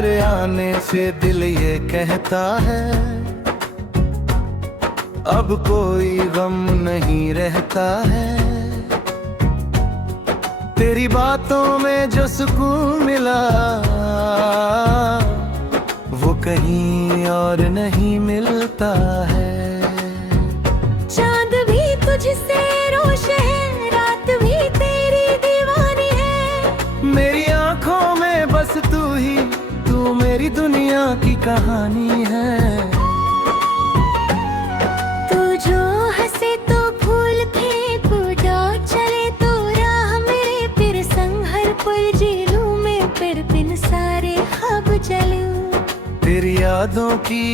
तेरे आने से दिल ये कहता है अब कोई गम नहीं रहता है। तेरी बातों में जो सुकून मिला वो कहीं और नहीं मिलता है। चांद भी तुझसे रोश है, रात भी तेरी दीवानी है। मेरी आंखों में बस तू ही, तू मेरी दुनिया की कहानी है। तू जो हंसे तो फूल फेंक उड़ा, चले तो राह मेरे फिर संग हर पल जी लूं मैं, फिर बिन सारे ख्वाब जलूं। तेरी यादों की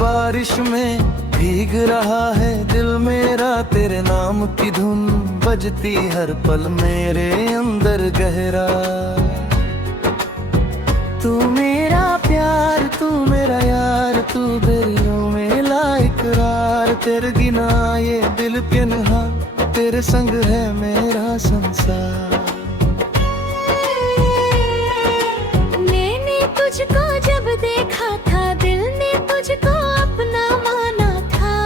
बारिश में भीग रहा है दिल मेरा, तेरे नाम की धुन बजती हर पल मेरे अंदर गहरा। तू मेरा प्यार, तू मेरा यार, तू दरियों में ला इकरार। तेरे बिना ये दिल पिन्हा, तेरे संग है मेरा संसार। मैंने तुझको जब देखा था, दिल ने तुझको अपना माना था।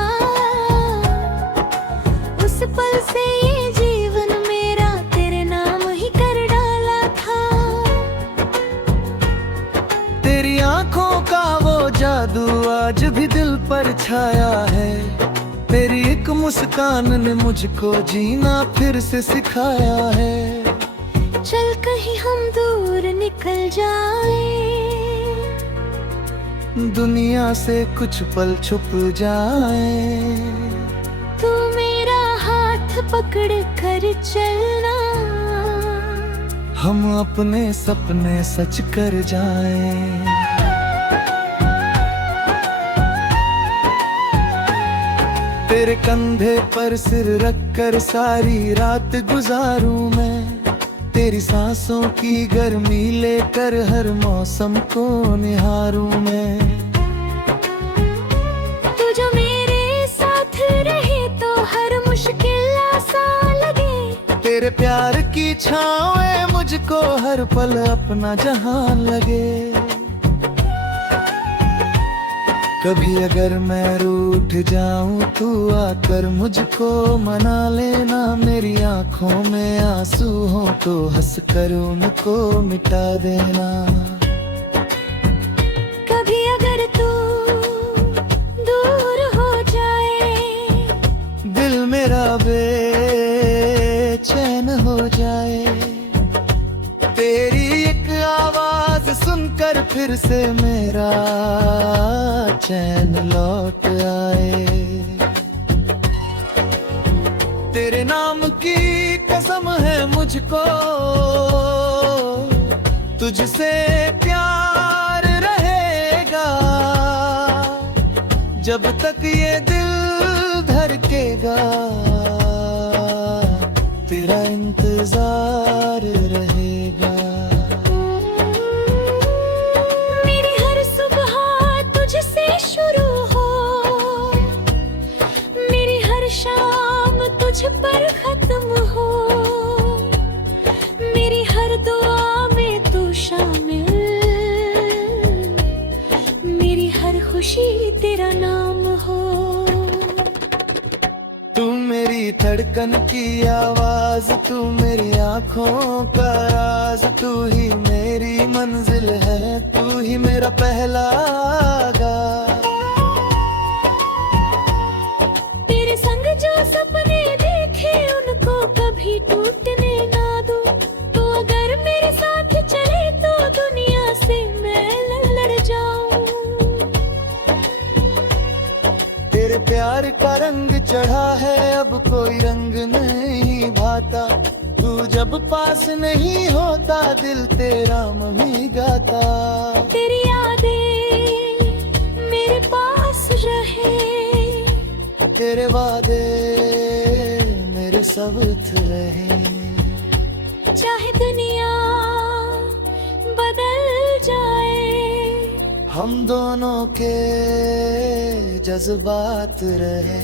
उस पल से ये जीवन मेरा तेरे नाम ही कर डाला था। तेरी आंखों का वो जादू आज भी दिल पर छाया है। तेरी एक मुस्कान ने मुझको जीना फिर से सिखाया है। चल कहीं हम दूर निकल जाए, दुनिया से कुछ पल छुप जाए। तू मेरा हाथ पकड़ कर चलना, हम अपने सपने सच कर जाएं। तेरे कंधे पर सिर रख कर सारी रात गुजारूं मैं, तेरी सांसों की गर्मी लेकर हर मौसम को निहारूं मैं। तू जो मेरे साथ रहे तो हर मुश्किल आसान लगे। तेरे प्यार की छाँवें मुझको हर पल अपना जहां लगे। कभी अगर मैं रूठ जाऊं तू आकर मुझको मना लेना। मेरी आंखों में आंसू हो तो हंस कर उनको मिटा देना। कभी अगर तू दूर हो जाए, दिल मेरा बेचैन हो जाए। तेरी एक आवाज सुनकर फिर से मेरा चैन लौट आए। तेरे नाम की कसम है मुझको, तुझसे प्यार रहेगा। जब तक ये दिल धड़केगा, तेरा इंतजार रहेगा। मेरी हर सुबह तुझसे शुरू हो, मेरी हर शाम तुझ पर खत्म हो। मेरी हर दुआ में तू शामिल, मेरी हर खुशी तेरा नाम हो। तू मेरी धड़कन की आवाज, तू मेरी आंखों का राज। तू ही मेरी मंजिल है, तू ही मेरा पहला आगाज़। तेरे संग जो सपने देखे उनको कभी टूटने ना दो। तो अगर मेरे साथ चले तो दुनिया से मैं लड़ जाऊं। तेरे प्यार का रंग चढ़ा है, अब कोई रंग नहीं भाता। तू जब पास नहीं होता दिल तेरा मही गाता। तेरी यादें मेरे पास रहे, तेरे वादे मेरे साथ रहे। चाहे दुनिया बदल जाए, हम दोनों के जज्बात रहे।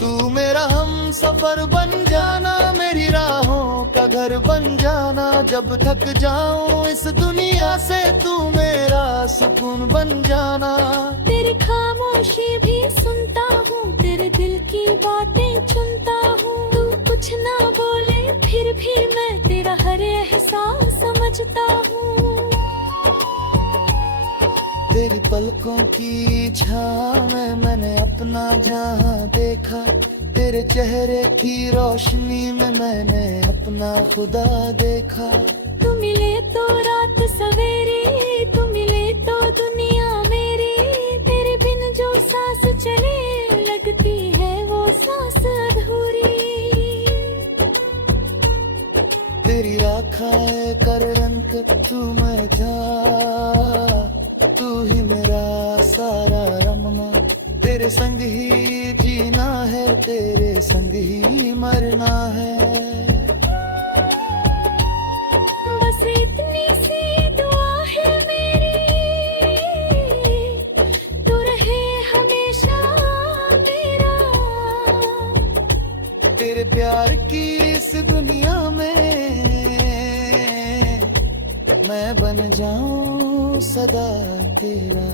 तू मेरा हम सफर बन जाना, मेरी राहों का घर बन जाना। जब थक जाऊं इस दुनिया से तू मेरा सुकून बन जाना। तेरी खामोशी भी सुनता हूँ, तेरे दिल की बातें चुनता हूँ। तू कुछ ना बोले फिर भी मैं तेरा हर एहसास समझता हूँ। तेरी पलकों की छाँव में मैंने अपना जहां देखा। तेरे चेहरे की रोशनी में मैंने अपना खुदा देखा। तू मिले तो रात सवेरे, तू मिले तो दुनिया मेरी। तेरे बिन जो सांस चले लगती है वो सांस अधूरी। तेरी राखाए कर रंग तू मैं जा, तू ही मेरा सारा रमना। तेरे संग ही जीना है, तेरे संग ही मरना है। बस इतनी सी दुआ है मेरी, तू रहे हमेशा मेरा। तेरे प्यार की इस दुनिया में मैं बन जाऊं सदा तेरा।